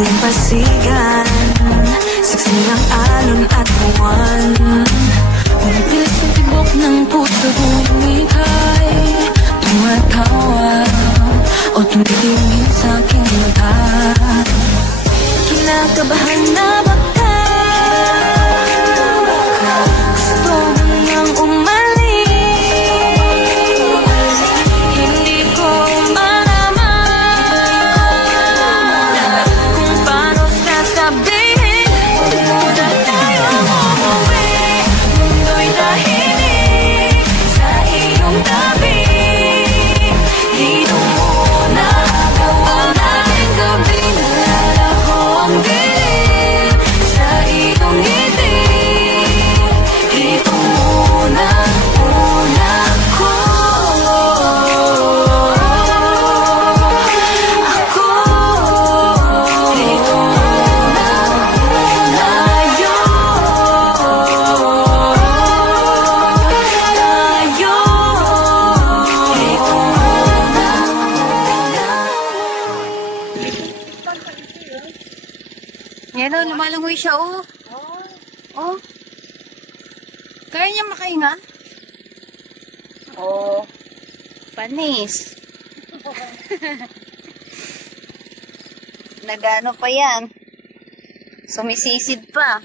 dalampasigan, saksi ng alon at buwan. Pumipilit sa tibok ng puso kong ika'y tumatawa o tumitingin sa aking mata. Kinakabahan na baka gusto mo nang umalis. Hindi ko malaman kung paano sasabihin. Muna tayo umuwi, mundo'y tahimik sa iyong tabi. Dito muna gawa natin gabi, nalalaho ang dilim sa iyong ngiti. Dito muna, muna ako. Dito muna, muna tayo. Dito muna. Yan o, lumalangoy siya o. Oh. Kaya niya makahinga? Oh. Panis. Nagano pa yan. Sumisisid pa.